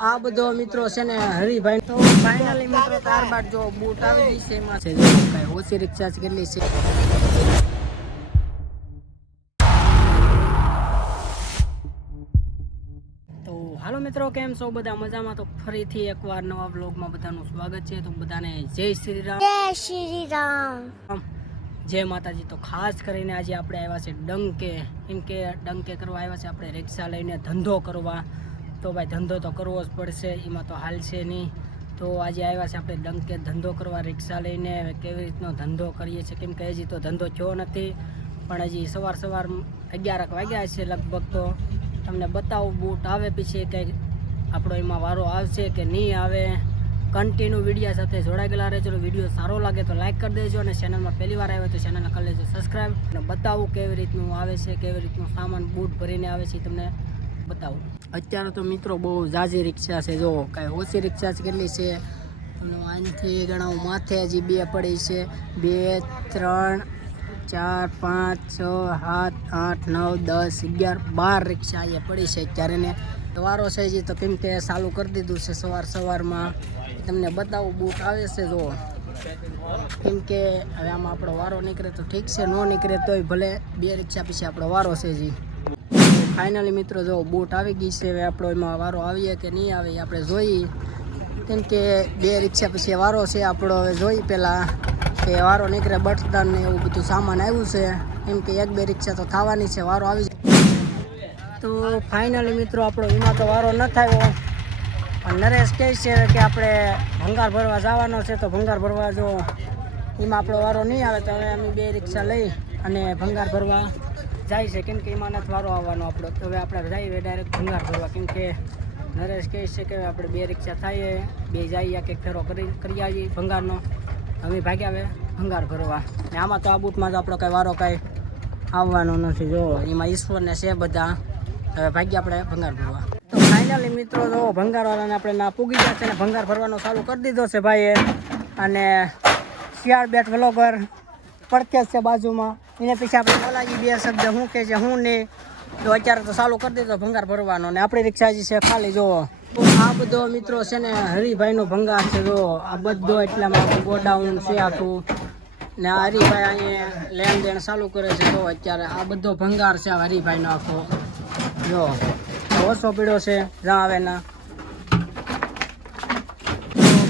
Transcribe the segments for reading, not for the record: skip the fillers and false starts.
આ બધો મિત્રો છે ને હરિભાઈ તો ફાઇનલી મિત્રો ત્યારબાદ જો બૂટ આવી ગઈ છે એમાં છે જો કઈ ઓછી રિક્ષા કેટલી છે તો હાલો મિત્રો કેમ છો બધા મજામાં તો ફરીથી એકવાર નવા બ્લોગમાં બધાનું સ્વાગત છે તો બધાને જય શ્રી રામ જય શ્રી રામ જય માતાજી તો ખાસ કરીને આજે આપણે આવ્યા છે ડંકે કેમ કે ડંકે કરવા આવ્યા છે આપણે રિક્ષા લઈને ધંધો કરવા તો ભાઈ ધંધો તો કરવો જ પડશે એમાં તો હાલ છે નહીં તો આજે આવ્યા છે આપણે ડંકે ધંધો કરવા રિક્ષા લઈને કેવી રીતનો ધંધો કરીએ છીએ કેમ કે હજી તો ધંધો થયો નથી પણ હજી સવાર 11 વાગ્યા છે લગભગ તો તમને બતાવું બૂટ આવે પછી કંઈ આપણો એમાં વારો આવશે કે નહીં આવે કન્ટિન્યુ વિડીયો સાથે જોડાયેલા રહેજો વિડીયો સારો લાગે તો લાઈક કરી દેજો અને ચેનલમાં પહેલી વાર આવ્યો તો ચેનલને કરી લેજો સબસ્ક્રાઈબ અને બતાવું કેવી રીતનું આવે છે કેવી રીતનું સામાન બૂટ ભરીને આવે છે તમને બતાવું અત્યારે તો મિત્રો બહુ ઝાઝી રિક્ષા છે જો કાંઈ ઓછી રિક્ષા કેટલી છે તમને આનાથી ગણાવું માથે હજી 2 પડી છે 2 3 4 5 6 7 8 9 10 11 12 રિક્ષા અહીંયા પડી છે અત્યારે ને વારો છે હજી તો કેમ કે ચાલુ કરી દીધું છે સવારમાં તમને બતાવું બૂટ આવે છે જો કેમ કે હવે આમાં આપણો વારો નીકળે તો ઠીક છે ન નીકળે તોય ભલે 2 રિક્ષા પછી આપણો વારો છે હજી ફાઇનલી મિત્રો જો બૂટ આવી ગઈ છે હવે આપણો એમાં વારો આવીએ કે નહીં આવે આપણે જોઈએ કેમ કે 2 રિક્ષા પછી વારો છે આપણો હવે જોઈ પહેલાં કે વારો નીકળે બટદાન ને એવું બધું સામાન આવ્યું છે કેમ કે 1-2 રિક્ષા તો થવાની છે વારો આવી જાય તો ફાઇનલી મિત્રો આપણો એમાં તો વારો ન થયો પણ નરેશ કહે છે કે આપણે ભંગાર ભરવા જવાનો છે તો ભંગાર ભરવા જો એમાં આપણો વારો નહીં આવે તો હવે અમે 2 રિક્ષા લઈ અને ભંગાર ભરવા જાય છે કેમ કે એમાં નથી વારો આવવાનો આપણો તો હવે આપણે જઈએ ડાયરેક્ટ ભંગાર ભરવા કેમ કે નરેશ કહે છે કે આપણે 2 રિક્ષા થઈએ 2 જઈએ કે ફેરો કરી આવીએ ભંગારનો અમે ભાગ્યા આવે ભંગાર ભરવા ને આમાં તો આ બૂટમાં તો આપણો કાંઈ વારો કાંઈ આવવાનો નથી જો એમાં ઈશ્વરને છે બધા હવે ભાગ્યા આપણે ભંગાર ભરવા તો ફાઇનલી મિત્રો જો ભંગારવાળાને આપણે ના પૂગી ગયા છે ને ભંગાર ભરવાનો ચાલુ કરી દીધો છે ભાઈએ અને શિયાળ બેટ વ્લોગર પડકે છે બાજુમાં એને પછી આપણે બોલાવી 2 શબ્દ શું કહે છે હું નહીં તો અત્યારે તો ચાલુ કરી દીધો ભંગાર ભરવાનો ને આપણી રિક્ષા હજી છે ખાલી જોવો આ બધો મિત્રો છે ને હરિભાઈનો ભંગાર છે જો આ બધો એટલામાં ગોડાઉન છે આખું ને હરિભાઈ અહીંયા લેણ દેણ ચાલુ કરે છે જો અત્યારે આ બધો ભંગાર છે આ હરિભાઈનો આખો જો ઓછો પીડ્યો છે જ્યાં આવે ના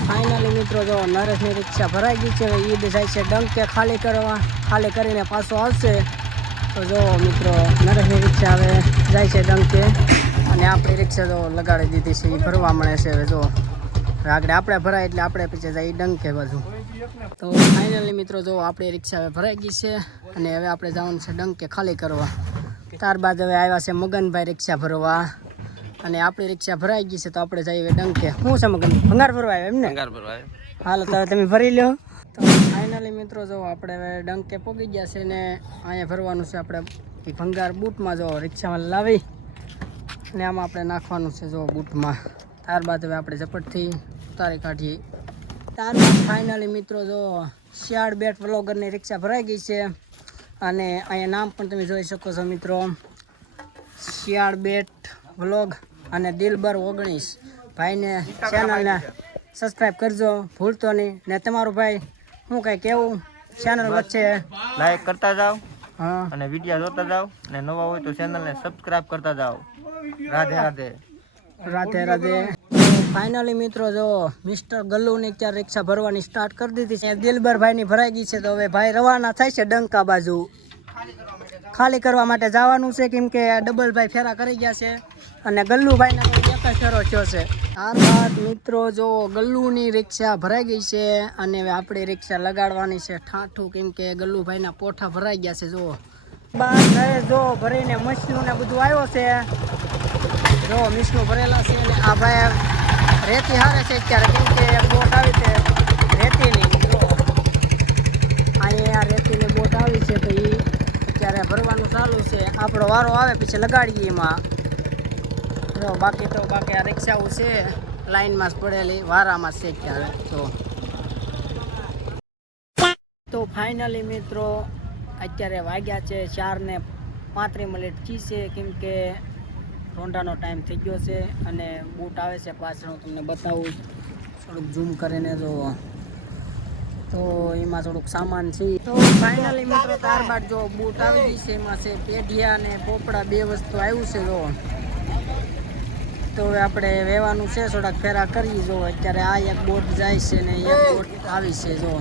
ફાઇનલી મિત્રો જો નરેશની રિક્ષા ભરાઈ ગઈ છે એ બી જાય છે ડંકે ખાલી કરવા ખાલી કરીને પાછો આવશે તો જો મિત્રો નરેશની રિક્ષા હવે જાય છે ડંકે અને આપણી રિક્ષા જો લગાડી દીધી છે એ ભરવા મળે છે હવે જો આગળ આપણે ભરાય એટલે આપણે પછી જાય ડંકે બાજુ તો ફાઇનલી મિત્રો જો આપણી રિક્ષા હવે ભરાઈ ગઈ છે અને હવે આપણે જવાનું છે ડંકે ખાલી કરવા ત્યારબાદ હવે આવ્યા છે મગનભાઈ રિક્ષા ભરવા અને આપણી રિક્ષા ભરાઈ ગઈ છે તો આપણે જઈએ ડંકે શું છે મગન ભંગાર ભરવા આવ્યો એમને ભંગાર ભરવા હાલો તો તમે ભરી લો તો ફાઇનલી મિત્રો જો આપણે હવે ડંકે પહોંચી ગયા છે ને અહીંયા ભરવાનું છે આપણે ભંગાર બૂટમાં જો રિક્ષામાં લાવી ને આમાં આપણે નાખવાનું છે જો બૂટમાં ત્યારબાદ હવે આપણે ઝપટથી ઉતારી કાઢીએ ત્યારબાદ ફાઇનલી મિત્રો જો શિયાળ બેટ વ્લોગરની રિક્ષા ભરાઈ ગઈ છે અને અહીંયા નામ પણ તમે જોઈ શકો છો મિત્રો શિયાળ બેટ વ્લોગ અને દિલબર 19 ભાઈને ચેનલને સબસ્ક્રાઈબ કરજો ભૂલતો નહીં ને તમારું ભાઈ શું કાંઈ કેવું ચેનલ વચ્ચે લાઈક કરતા જાઓ હા અને વિડીયો જોતા જાઓ અને નવા હોય તો ચેનલને સબસ્ક્રાઇબ કરતા જાઓ રાધે રાધે રાધે રાધે ફાઇનલી મિત્રો જો મિસ્ટર ગલ્લુની અત્યારે રિક્ષા ભરવાની સ્ટાર્ટ કરી દીધી છે દિલબરભાઈની ભરાઈ ગઈ છે તો હવે ભાઈ રવાના થાય છે ડંકા બાજુ ખાલી કરવા માટે જવાનું છે કેમ કે ડબલભાઈ ફેરા કરી ગયા છે અને ગલ્લુભાઈને તો એક જ ફેરો થયો છે ત્યારબાદ મિત્રો જો ગલ્લુની રિક્ષા ભરાઈ ગઈ છે અને હવે આપણી રિક્ષા લગાડવાની છે ઠાઠું કેમ કે ગલ્લુભાઈના પોઠા ભરાઈ ગયા છે જો બાદ ઘરે જો ભરીને મછલું ને બધું આવ્યો છે જો મિસનું ભરેલા છે અને આ ભાઈ રેતી હારે છે અત્યારે કેમ કે બોટ આવી છે રેતીની જો અહીંયા રેતીની બોટ આવી છે તો એ અત્યારે ભરવાનું ચાલુ છે આપણો વારો આવે પછી લગાડીએ એમાં જો બાકી આ રિક્ષાઓ છે લાઈનમાં જ પડેલી વારામાં છે અત્યારે તો ફાઇનલી મિત્રો અત્યારે વાગ્યા છે 4:35 છે કેમ કે રોંડાનો ટાઈમ થઈ ગયો છે અને બૂટ આવે છે પાછળ હું તમને બતાવું થોડુંક ઝૂમ કરીને જો તો એમાં થોડુંક સામાન છે તો ફાઇનલી મિત્રો ત્યારબાદ જો બૂટ આવી ગઈ છે એમાં છે પેઢિયા અને પોપડા બે વસ્તુ આવ્યું છે જો તો હવે આપણે વેવાનું છે થોડાક ફેરા કરી જો અત્યારે આ એક બોટ જાય છે ને એક બોટ આવી છે જો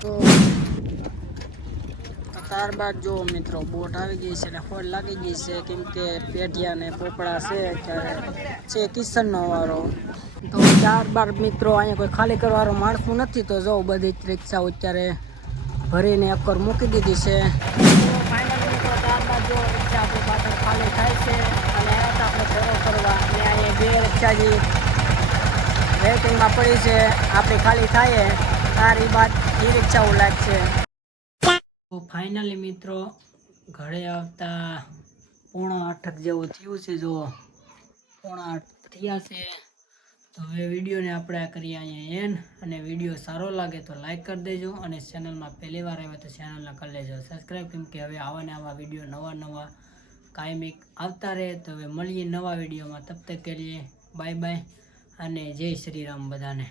તો ત્યારબાદ જો મિત્રો બોટ આવી ગઈ છે ને હોડ લાગી ગઈ છે કેમ કે પેઢિયા ને પોપડા છે અત્યારે છે કિશનનો વારો તો ત્યારબાદ મિત્રો અહીંયા કોઈ ખાલી કરવાનો માણસું નથી તો જો બધી જ રિક્ષાઓ અત્યારે ભરીને એકર મૂકી દીધી છે તો ફાઇનલી મિત્રો ત્યારબાદ જો રિક્ષા આપણી પાછળ ખાલી થાય છે અને આપણે ફેરો કરવા અને અહીંયા બે રિક્ષા જે વેઇટિંગમાં પડી છે આપણી ખાલી થાય તારી બાદ એ રિક્ષાઓ લાગશે તો ફાઇનલી મિત્રો ઘરે આવતા 7:45 જેવું થયું છે જો 7:45 થયા છે તો હવે વિડીયોને આપણે કરીએ અહીંયા એન્ડ અને વિડીયો સારો લાગે તો લાઈક કરી દેજો અને ચેનલમાં પહેલી વાર આવે તો ચેનલને કરી લેજો સબસ્ક્રાઈબ કેમ કે હવે આવા ને આવા વિડીયો નવા કાયમિક આવતા રહે તો હવે મળીએ નવા વિડીયોમાં તબ તક કે લીએ બાય બાય અને જય શ્રી રામ બધાને.